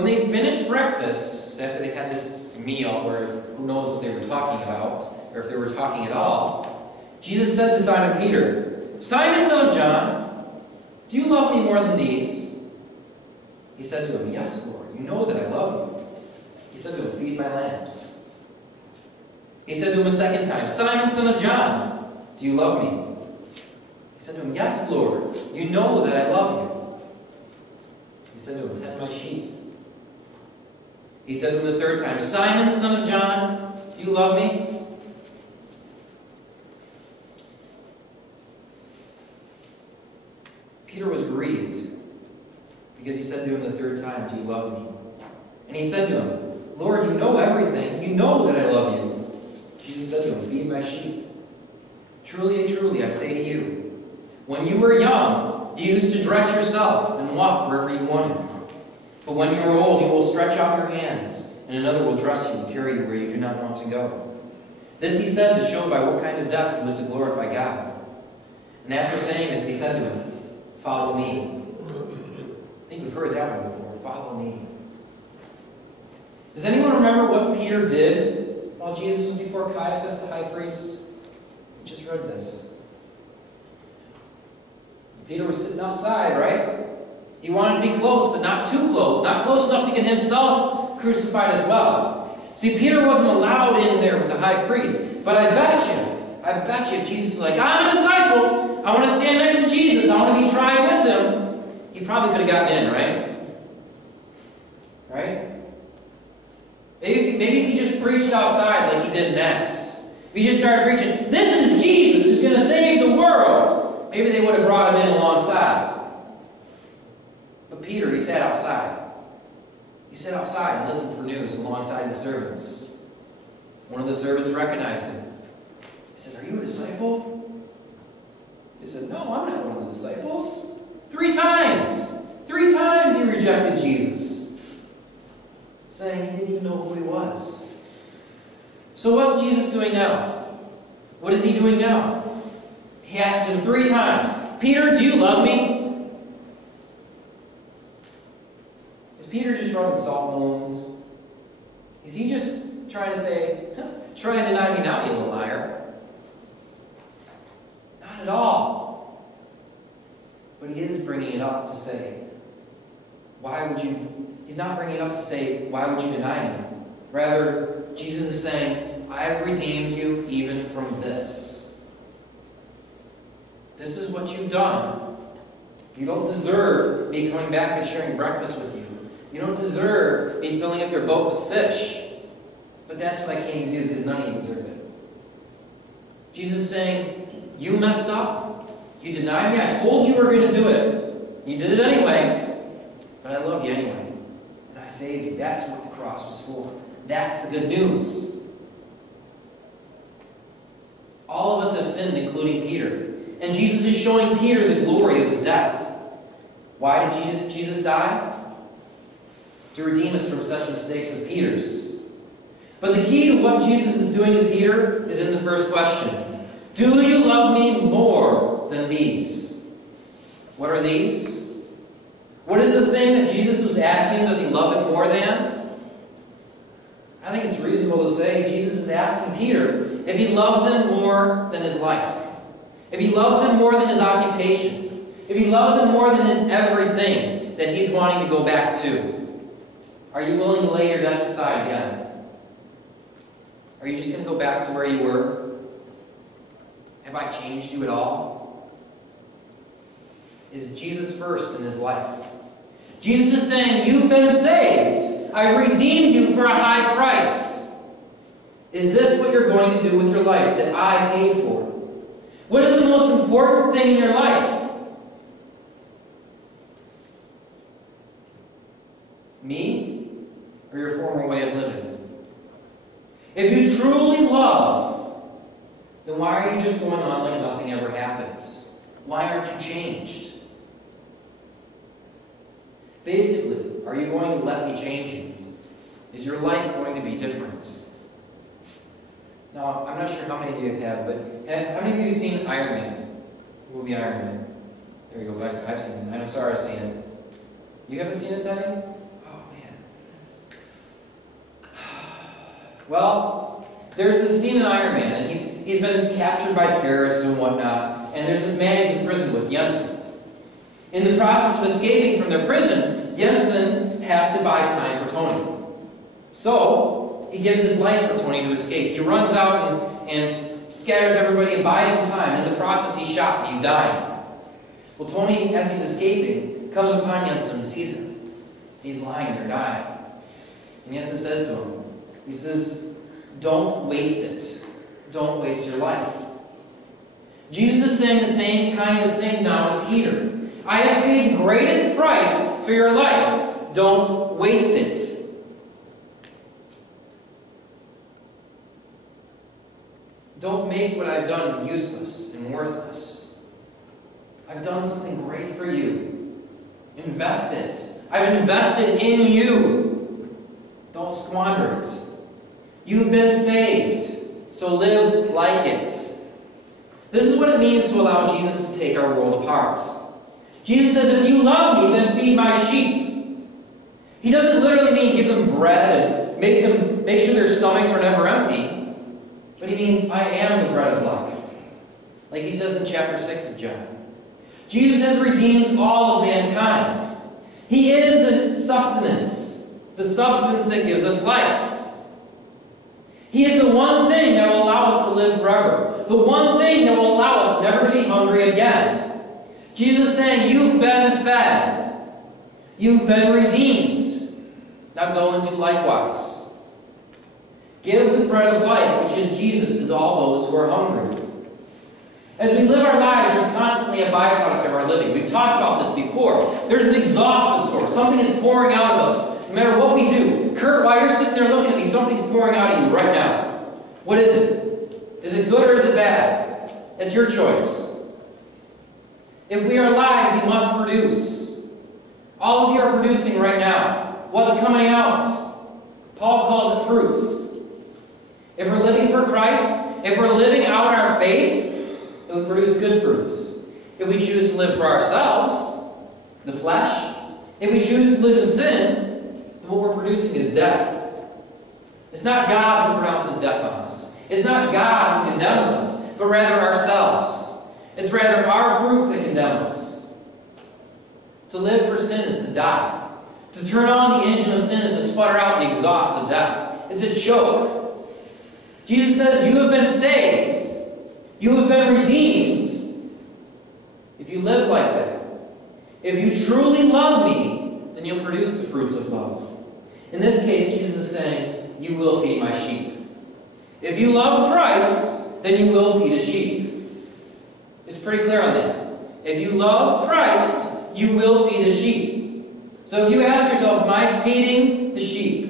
When they finished breakfast, so after they had this meal, where who knows what they were talking about, or if they were talking at all, Jesus said to Simon Peter, "Simon, son of John, do you love me more than these?" He said to him, "Yes, Lord, you know that I love you." He said to him, "Feed my lambs." He said to him a second time, "Simon, son of John, do you love me?" He said to him, "Yes, Lord, you know that I love you." He said to him, "Tend my sheep." He said to him the third time, "Simon, son of John, do you love me?" Peter was grieved because he said to him the third time, "Do you love me?" And he said to him, "Lord, you know everything. You know that I love you." Jesus said to him, "Feed my sheep. Truly and truly, I say to you, when you were young, you used to dress yourself and walk wherever you wanted. But when you are old, you will stretch out your hands, and another will dress you and carry you where you do not want to go." This he said to show by what kind of death he was to glorify God. And after saying this, he said to him, "Follow me." I think we've heard that one before. Follow me. Does anyone remember what Peter did while Jesus was before Caiaphas, the high priest? We just read this. Peter was sitting outside, right? He wanted to be close, but not too close. Not close enough to get himself crucified as well. See, Peter wasn't allowed in there with the high priest. But I bet you, if Jesus was like, "I'm a disciple. I want to stand next to Jesus. I want to be tried with him," he probably could have gotten in, right? Right? Maybe if he just preached outside like he did in Acts. If he just started preaching, "This is Jesus who's going to save the world," maybe they would have brought him in alongside. But Peter, he sat outside. He sat outside and listened for news alongside the servants. One of the servants recognized him. He said, "Are you a disciple?" He said, "No, I'm not one of the disciples." 3 times! 3 times he rejected Jesus, saying he didn't even know who he was. So what's Jesus doing now? What is he doing now? He asked him 3 times, "Peter, do you love me?" Is Peter just rubbing salt in the wound? Is he just trying to say, "Try and deny me now, you little liar"? Not at all. But he is bringing it up to say, why would you... He's not bringing it up to say, "Why would you deny me?" Rather, Jesus is saying, "I have redeemed you even from this. This is what you've done. You don't deserve me coming back and sharing breakfast with you. You don't deserve me filling up your boat with fish. But that's what I came to do because none of you deserve it." Jesus is saying, you messed up. You denied me. I told you were going to do it. You did it anyway. But I love you anyway. And I saved you. That's what the cross was for. That's the good news. All of us have sinned, including Peter. And Jesus is showing Peter the glory of his death. Why did Jesus die? To redeem us from such mistakes as Peter's. But the key to what Jesus is doing to Peter is in the first question. Do you love me more than these? What are these? What is the thing that Jesus was asking? Does he love him more than? I think it's reasonable to say Jesus is asking Peter if he loves him more than his life. If he loves him more than his occupation. If he loves him more than his everything that he's wanting to go back to. Are you willing to lay your debts aside again? Are you just going to go back to where you were? Have I changed you at all? Is Jesus first in his life? Jesus is saying, you've been saved. I've redeemed you for a high price. Is this what you're going to do with your life that I paid for? What is the most important thing in your life? Me or your former way of living? If you truly love, then why are you just going on like nothing ever happens? Why aren't you changed? Basically, are you going to let me change you? Is your life going to be different? Now, I'm not sure how many of you have, but how many of you have seen Iron Man? The movie Iron Man. There you go. I've seen it. I know Sarah's seen it. You haven't seen it, Teddy? Oh, man. Well, there's this scene in Iron Man, and he's been captured by terrorists and whatnot, and there's this man he's in prison with, Jensen. In the process of escaping from their prison, Jensen has to buy time for Tony. So, he gives his life for Tony to escape. He runs out and scatters everybody and buys some time. In the process, he's shot and he's dying. Well, Tony, as he's escaping, comes upon Jensen and sees him. He's lying there dying. And Jensen says to him, he says, don't waste it. Don't waste your life. Jesus is saying the same kind of thing now to Peter. I have paid the greatest price for your life. Don't waste it. Don't make what I've done useless and worthless. I've done something great for you. Invest it. I've invested in you. Don't squander it. You've been saved, so live like it. This is what it means to allow Jesus to take our world apart. Jesus says, if you love me, then feed my sheep. He doesn't literally mean give them bread and make sure their stomachs are never empty. But he means, I am the bread of life. Like he says in chapter 6 of John. Jesus has redeemed all of mankind. He is the sustenance, the substance that gives us life. He is the one thing that will allow us to live forever. The one thing that will allow us never to be hungry again. Jesus is saying, you've been fed. You've been redeemed. Now go and do likewise. Give the bread of life, which is Jesus, to all those who are hungry. As we live our lives, there's constantly a byproduct of our living. We've talked about this before. There's an exhaustive source. Something is pouring out of us, no matter what we do. Kurt, while you're sitting there looking at me, something's pouring out of you right now. What is it? Is it good or is it bad? It's your choice. If we are alive, we must produce. All of you are producing right now. What's coming out? Paul calls it fruits. If we're living for Christ, if we're living out our faith, it will produce good fruits. If we choose to live for ourselves, the flesh, if we choose to live in sin, then what we're producing is death. It's not God who pronounces death on us. It's not God who condemns us, but rather ourselves. It's rather our fruits that condemn us. To live for sin is to die. To turn on the engine of sin is to sputter out the exhaust of death. It's a choke. Jesus says, you have been saved. You have been redeemed. If you live like that, if you truly love me, then you'll produce the fruits of love. In this case, Jesus is saying, you will feed my sheep. If you love Christ, then you will feed his sheep. It's pretty clear on that. If you love Christ, you will feed his sheep. So if you ask yourself, am I feeding the sheep?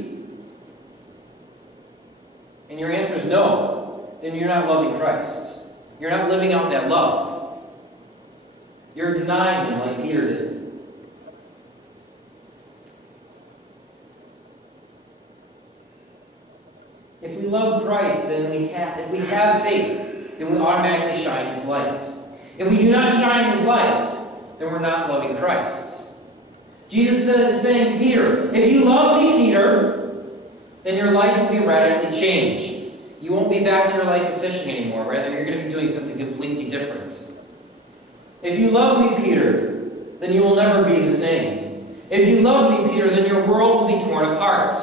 And your answer is no, then you're not loving Christ. You're not living out that love. You're denying him like Peter did. If we love Christ, then if we have faith, then we automatically shine his light. If we do not shine his light, then we're not loving Christ. Jesus is saying to Peter, if you love me, Peter, then your life will be radically changed. You won't be back to your life of fishing anymore. Rather, you're going to be doing something completely different. If you love me, Peter, then you will never be the same. If you love me, Peter, then your world will be torn apart.